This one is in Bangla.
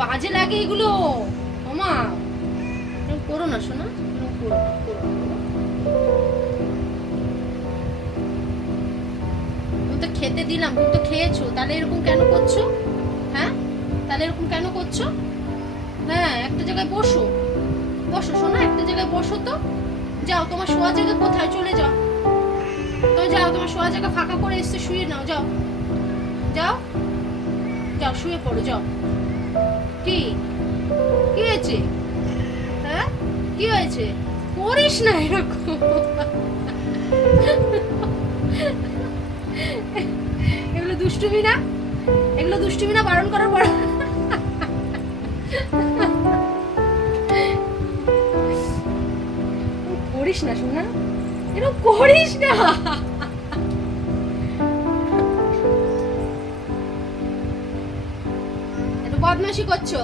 বাজে লাগে এগুলো। ওমা এরকম করো না শোনা, এরকম করো না, করো না। তুমি তো খেতে দিলাম, তুমি তো খেয়েছো, তাহলে এরকম কেন করছো? হ্যাঁ তাহলে এরকম কেন করছো? হ্যাঁ একটা জায়গায় বসো, বসো শোনা, একটা জায়গায় বসো তো। যাও, তোমার শোয়া জায়গা কোথায়? চলে যাও তো, যাও, তোমার শোয়া জায়গা ফাঁকা করে এসে শুয়ে নাও, যাও যাও যাও, শুয়ে পড়ো, যাও। কি কি হয়েছে? হ্যাঁ কি হয়েছে? করিস না এরকম। এগুলো দুষ্টুমি না, এগুলো দুষ্টুমি না, বারণ করার পর। করিস না শোনা, এরকম করিস না। এত বদমাশি করছো।